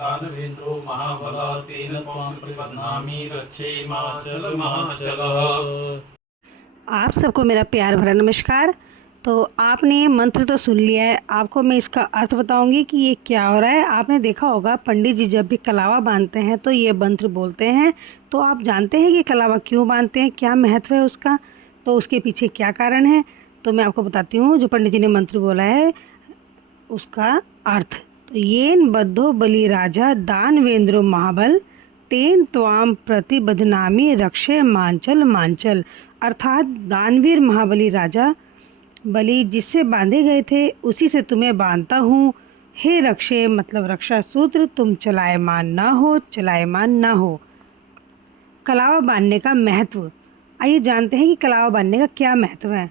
दानवेन्द्रो महाबला तेन त्वां प्रपद्नामि रक्षे हिमाचल महाचल। आप सबको मेरा प्यार भरा नमस्कार। तो आपने ये मंत्र तो सुन लिया है, आपको मैं इसका अर्थ बताऊंगी कि ये क्या हो रहा है। आपने देखा होगा पंडित जी जब भी कलावा बांधते हैं तो ये मंत्र बोलते हैं। तो आप जानते हैं कि कलावा क्यों बांधते हैं, क्या महत्व है उसका, तो उसके पीछे क्या कारण है। तो मैं आपको बताती हूँ जो पंडित जी ने मंत्र बोला है उसका अर्थ। तो येन बद्धो बलि राजा दानवेंद्रो महाबल तेन त्वाम प्रतिबध्नामि रक्षे मांचल मांचल। अर्थात दानवीर महाबली राजा बलि जिससे बांधे गए थे उसी से तुम्हें बांधता हूँ। हे रक्षे मतलब रक्षा सूत्र, तुम चलायमान ना हो। कलावा बांधने का महत्व, आइए जानते हैं कि कलावा बांधने का क्या महत्व है।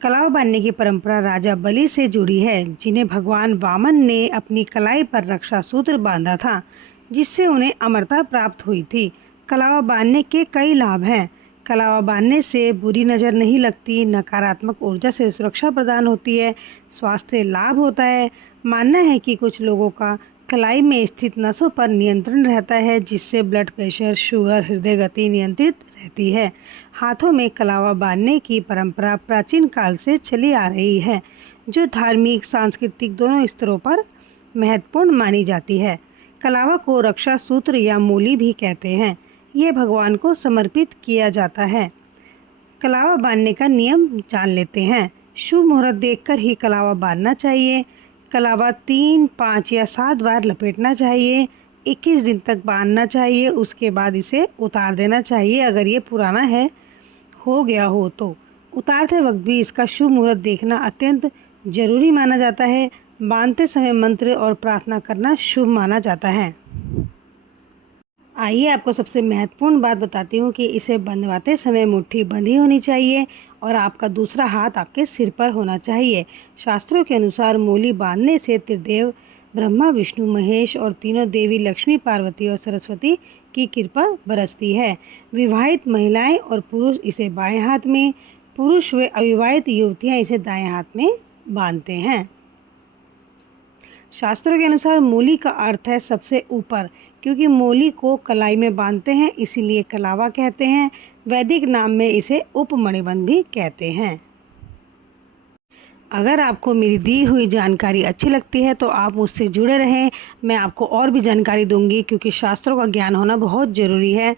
कलावा बांधने की परंपरा राजा बलि से जुड़ी है, जिन्हें भगवान वामन ने अपनी कलाई पर रक्षा सूत्र बांधा था, जिससे उन्हें अमरता प्राप्त हुई थी। कलावा बांधने के कई लाभ हैं। कलावा बांधने से बुरी नज़र नहीं लगती, नकारात्मक ऊर्जा से सुरक्षा प्रदान होती है, स्वास्थ्य लाभ होता है। मानना है कि कुछ लोगों का कलाई में स्थित नसों पर नियंत्रण रहता है, जिससे ब्लड प्रेशर, शुगर, हृदय गति नियंत्रित रहती है। हाथों में कलावा बांधने की परंपरा प्राचीन काल से चली आ रही है, जो धार्मिक सांस्कृतिक दोनों स्तरों पर महत्वपूर्ण मानी जाती है। कलावा को रक्षा सूत्र या मूली भी कहते हैं। ये भगवान को समर्पित किया जाता है। कलावा बांधने का नियम जान लेते हैं। शुभ मुहूर्त देखकर ही कलावा बांधना चाहिए। कलावा 3, 5 या 7 बार लपेटना चाहिए। 21 दिन तक बांधना चाहिए, उसके बाद इसे उतार देना चाहिए। अगर ये पुराना हो गया हो तो उतारते वक्त भी इसका शुभ मुहूर्त देखना अत्यंत जरूरी माना जाता है। बांधते समय मंत्र और प्रार्थना करना शुभ माना जाता है। आइए आपको सबसे महत्वपूर्ण बात बताती हूँ कि इसे बंधवाते समय मुट्ठी बंधी होनी चाहिए और आपका दूसरा हाथ आपके सिर पर होना चाहिए। शास्त्रों के अनुसार मूली बांधने से त्रिदेव ब्रह्मा, विष्णु, महेश और तीनों देवी लक्ष्मी, पार्वती और सरस्वती की कृपा बरसती है। विवाहित महिलाएं और पुरुष इसे बाएं हाथ में, पुरुष व अविवाहित युवतियाँ इसे दाएं हाथ में बांधते हैं। शास्त्रों के अनुसार मूली का अर्थ है सबसे ऊपर, क्योंकि मूली को कलाई में बांधते हैं, इसीलिए कलावा कहते हैं। वैदिक नाम में इसे उपमणिबंध भी कहते हैं। अगर आपको मेरी दी हुई जानकारी अच्छी लगती है तो आप मुझसे जुड़े रहें। मैं आपको और भी जानकारी दूंगी, क्योंकि शास्त्रों का ज्ञान होना बहुत ज़रूरी है।